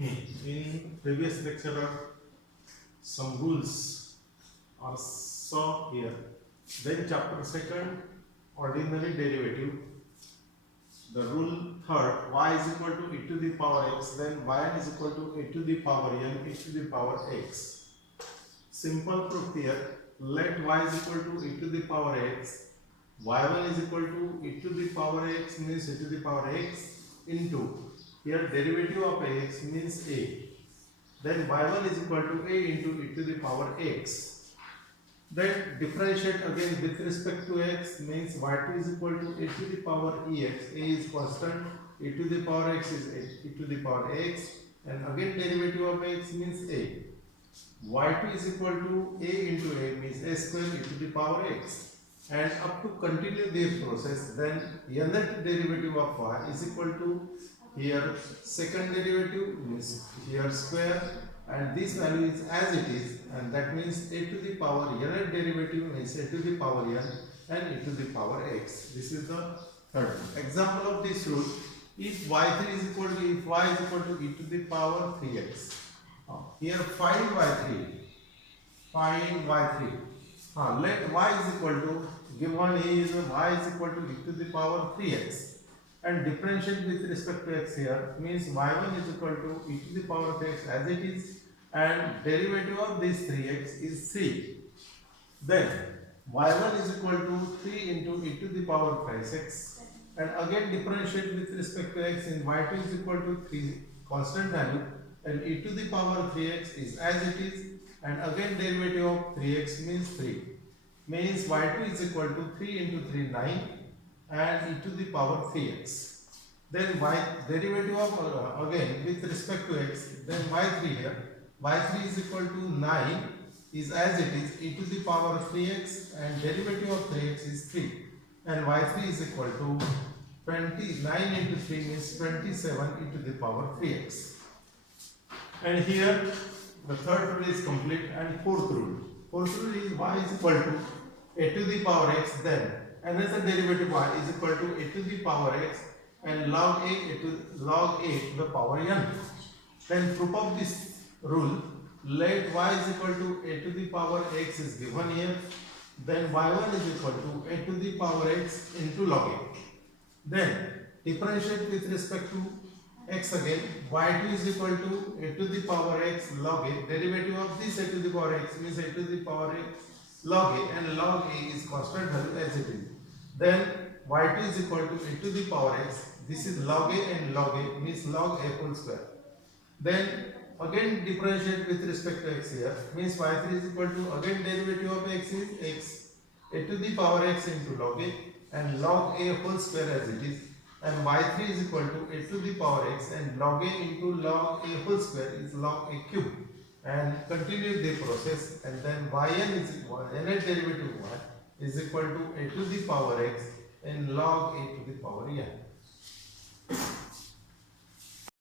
In previous lecture, some rules are saw here. Then chapter second, ordinary derivative. The rule third, y is equal to e to the power x. Then y is equal to e to the power n e to the power x. Simple proof here. Let y is equal to e to the power x. Y1 is equal to e to the power x means e to the power x into here derivative of x means a. Then y1 is equal to a into e to the power x. Then differentiate again with respect to x means y2 is equal to a to the power ex. A is constant, e to the power x is e to the power x, and again derivative of x means a. Y2 is equal to a into a means a square e to the power x, and up to continue this process, then nth derivative of y is equal to here second derivative means here square, and this value is as it is, and that means a to the power nth derivative means a to the power n and e to the power x. This is the third example of this rule. If y3 is equal to e to the power 3x. Here find y3. Find y3. Let y is equal to, given is y is equal to e to the power 3x, and differentiate with respect to x here means y1 is equal to e to the power of x as it is, and derivative of this 3x is 3. Then y1 is equal to 3 into e to the power 5x, and again differentiate with respect to x in y2 is equal to 3 constant value, and e to the power 3x is as it is, and again derivative of 3x means 3, means y2 is equal to 3 into 3 9, and e to the power 3x. Then y derivative of again with respect to x, then y3 here, y3 is equal to 9 is as it is e to the power 3x, and derivative of 3x is 3, and y3 is equal to 29 into 3 means 27 e to the power 3x. And here the third rule is complete, and fourth rule. Fourth rule is y is equal to a to the power x, then another derivative y is equal to a to the power x and log a to the power n. Then proof of this rule, let y is equal to a to the power x is given here. Then y1 is equal to a to the power x into log a. Then differentiate with respect to x again. Y2 is equal to a to the power x log a. Derivative of this a to the power x means a to the power x log a, and log a is constant value as it is. Then y2 is equal to a to the power x. This is log a, and log a means log a whole square. Then again differentiate with respect to x here means y3 is equal to again derivative of x is x, a to the power x into log a, and log a whole square as it is, and y3 is equal to a to the power x and log a into log a whole square is log a cube, and continue the process, and then yn is nth derivative y is equal to a to the power x and log a to the power n.